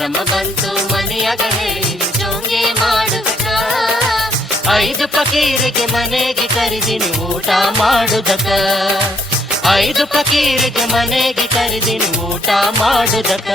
ಮೊಹರಮ ಬಂತು ಮನೆಯಾಗ ಹೇಳಿ ಜೋಂಗೆ ಮಾಡುದಕ ಐದು ಪಕೀರಿಗೆ ಮನೆಗೆ ಕರೆದಿನಿ ಊಟ ಮಾಡುದಕ ಐದು ಪಕೀರಿಗೆ ಮನೆಗೆ ಕರೆದಿನಿ ಊಟ ಮಾಡುದಕ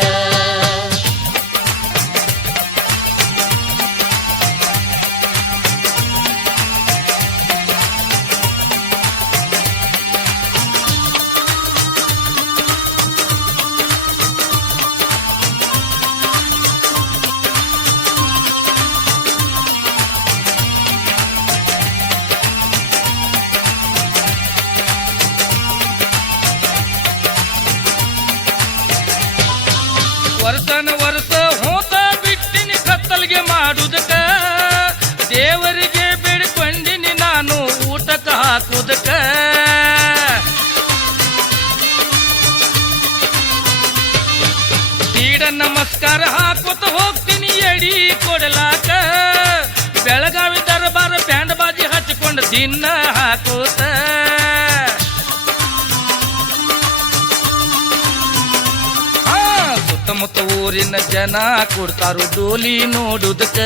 ವರ್ಷನ ವರ್ಷ ಹೋತ ಬಿಟ್ಟಿನಿ ಕತ್ತಲ್ಗೆ ಮಾಡುದಕ ದೇವರಿಗೆ ಬೇಡಿಕೊಂಡಿನಿ ನಾನು ಊಟಕ್ಕ ಹಾಕುದಕ ಬೀಡ ನಮಸ್ಕಾರ ಹಾಕೋತ ಹೋಗ್ತೀನಿ ಎಡಿ ಕೊಡಲಾಕ. ಬೆಳಗಾವಿ ದರ್ಬಾರ ಬ್ಯಾಂಡ್ ಬಾಜಿ ಹಚ್ಕೊಂಡು ದಿನ ಹಾಕೋತ. ಸುತ್ತಮುತ್ತ ಊರಿನ ಜನ ಕೂಡ್ತಾರು ಡೋಲಿ ನೋಡುದಕ್ಕ.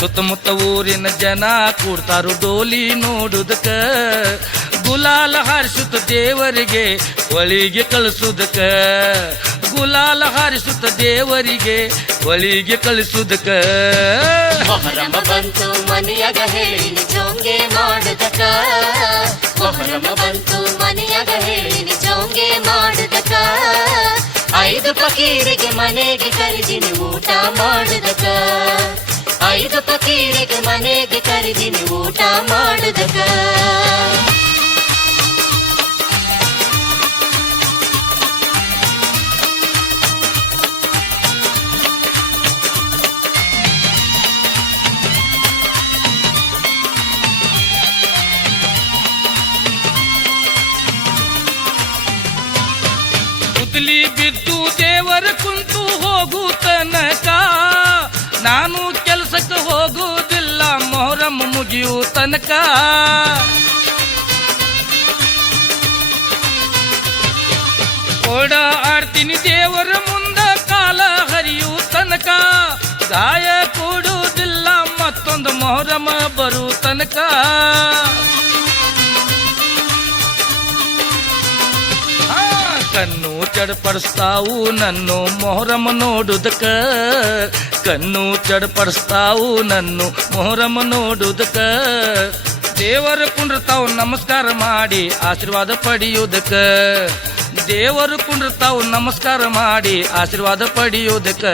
ಸುತ್ತಮುತ್ತ ಊರಿನ ಜನ ಕೂಡ್ತಾರು ಡೋಲಿ ನೋಡುದಕ್ಕ. ಗುಲಾಲ ಹಾರಿಸುತ್ತ ದೇವರಿಗೆ ಒಳಿಗೆ ಕಳಿಸುದಕ್ಕ. ಗುಲಾಲ ಹಾರಿಸುತ್ತ ದೇವರಿಗೆ ಒಳಿಗೆ ಕಳಿಸುದಕ್ಕ. ಮೊಹರಮ ಬಂತು ಮನೆಯಾಗ ಹೇಳಿ ಚೌಂಗೆ ಬಂತು ಮನೆಯಾಗ ಹೇಳಿ ಮಾಡುದಕ ಐದು ಪಕೀರಿಗೆ ಮನೆಗೆ ಕರೆದಿನಿ ಊಟ ಮಾಡುದಕ ಐದು ಪಕೀರಿಗೆ ಮನೆಗೆ ಕರೆದಿನಿ ಊಟ ಮಾಡುದಕ ಕುದ್ಲಿ ಬಿದ್ದು ದೇವರ ಕುಂತು ಹೋಗು ತನಕ ನಾನು ಕೆಲಸಕ್ಕೆ ಹೋಗುವುದಿಲ್ಲ, ಮೊಹರಂ ಮುಗಿಯು ತನಕ. ಆಡ್ತೀನಿ ದೇವರ ಮುಂದ, ಕಾಲ ಹರಿಯು ತನಕ. ಗಾಯ ಕೂಡುವುದಿಲ್ಲ, ಮತ್ತೊಂದು ಮೊಹರಮ ಬರು ತನಕ. ಚಡಪಡಿಸ್ತಾವು ನನ್ನ ಮೊಹರಮ ನೋಡುದಕ್ಕ. ಕಣ್ಣು ಚಡಪಡಿಸ್ತಾವು ನನ್ನ ಮೊಹರಮ ನೋಡುದಕ್ಕ. ದೇವರು ಕುಂಡ್ರತಾವು ನಮಸ್ಕಾರ ಮಾಡಿ ಆಶೀರ್ವಾದ ಪಡೆಯುವುದಕ್ಕ ದೇವರು ಕುಂಡ್ರತಾವು ನಮಸ್ಕಾರ ಮಾಡಿ ಆಶೀರ್ವಾದ ಪಡೆಯುವುದಕ್ಕ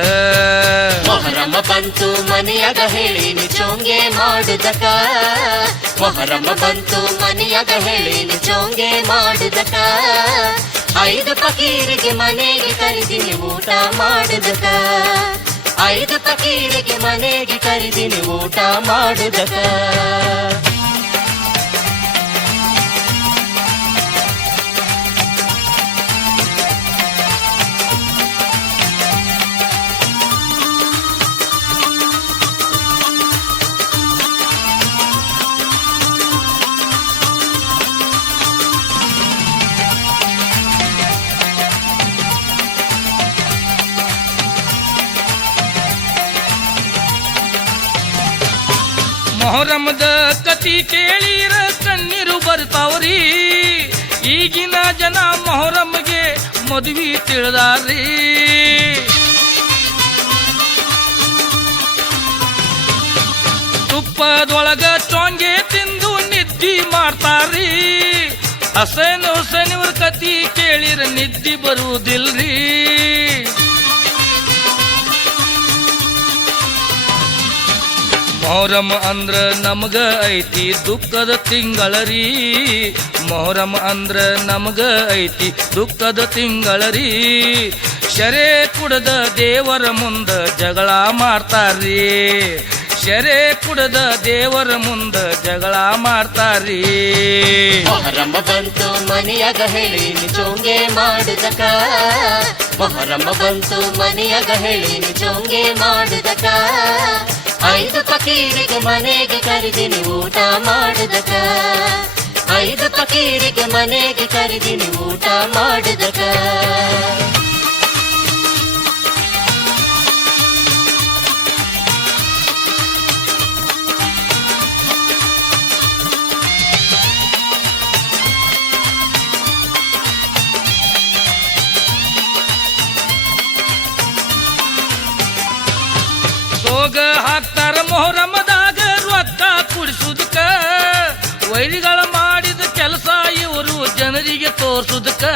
ಮೊಹರಮ ಬಂತು ಮನೆಯಾಗ ಹೇಳಿ ಚೋಂಗೆ ಮಾಡುದಕ ಮೊಹರಮ ಬಂತು ಮನೆಯಾಗ ಹೇಳಿ ಚೋಂಗೆ ಮಾಡುದಕ ಐದು ಪಕೀರಿಗೆ ಮನೆಗೆ ಕರೆದಿನಿ ಊಟ ಮಾಡುದಕ ಐದು ಪಕೀರಿಗೆ ಮನೆಗೆ ಕರೆದಿನಿ ಊಟ ಮಾಡುದಕ ಮೊಹರಮದ ಕತಿ ಕೇಳಿರ ಕಣ್ಣೀರು ಬರ್ತಾವ್ರಿ. ಈಗಿನ ಜನ ಮೊಹರಮ್ಗೆ ಮದುವೆ ತಿಳಿದಾರ್ರಿ. ತುಪ್ಪದೊಳಗ ಚೊಂಗೆ ತಿಂದು ನಿದ್ದಿ ಮಾಡ್ತಾರ್ರಿ. ಹಸೇನು ಹುಸೇನ್ ಕತಿ ಕೇಳಿರ ನಿದ್ದಿ ಬರುವುದಿಲ್ರಿ ಮೊಹರಂ ಅಂದ್ರ ನಮಗ ಐತಿ ದುಃಖದ ತಿಂಗಳರಿ. ಮೊಹರಂ ಅಂದ್ರ ನಮಗ ಐತಿ ದುಃಖದ ತಿಂಗಳರಿ. ಶರೆ ಕುಡದ ದೇವರ ಮುಂದ ಜಗಳ ಮಾಡ್ತಾರ್ರಿ. ಶರೆ ಕುಡದ ದೇವರ ಮುಂದ ಜಗಳ ಮಾಡ್ತಾರ್ರಿ. ಮೊಹರಂ ಬಂತು ಮನೆಯಾಗ ಹೇಳಿ ಚೋಂಗೆ ಮಾಡುದಕ. ಮೊಹರಂ ಬಂತು ಮನೆಯಾಗ ಹೇಳಿ ಚೋಂಗೆ ಮಾಡುದಕ. ಐದು ಪಕೀರಿಗೆ ಮನೆಗೆ ಕರೆದಿನಿ ಊಟ ಮಾಡುದಕ ಐದು ಪಕೀರಿಗೆ ಮನೆಗೆ ಕರೆದಿನಿ ಊಟ ಮಾಡುದಕ ಹೋಗ ಹಾಕ್ತಾರ ಮೊಹರಮದಾಗ ರೊಕ್ಕ ಕುಡಿಸುದಕ್ಕ. ವೈರಿಗಳ ಮಾಡಿದ ಕೆಲಸ ಇವರು ಜನರಿಗೆ ತೋರ್ಸುದಕ್ಕ.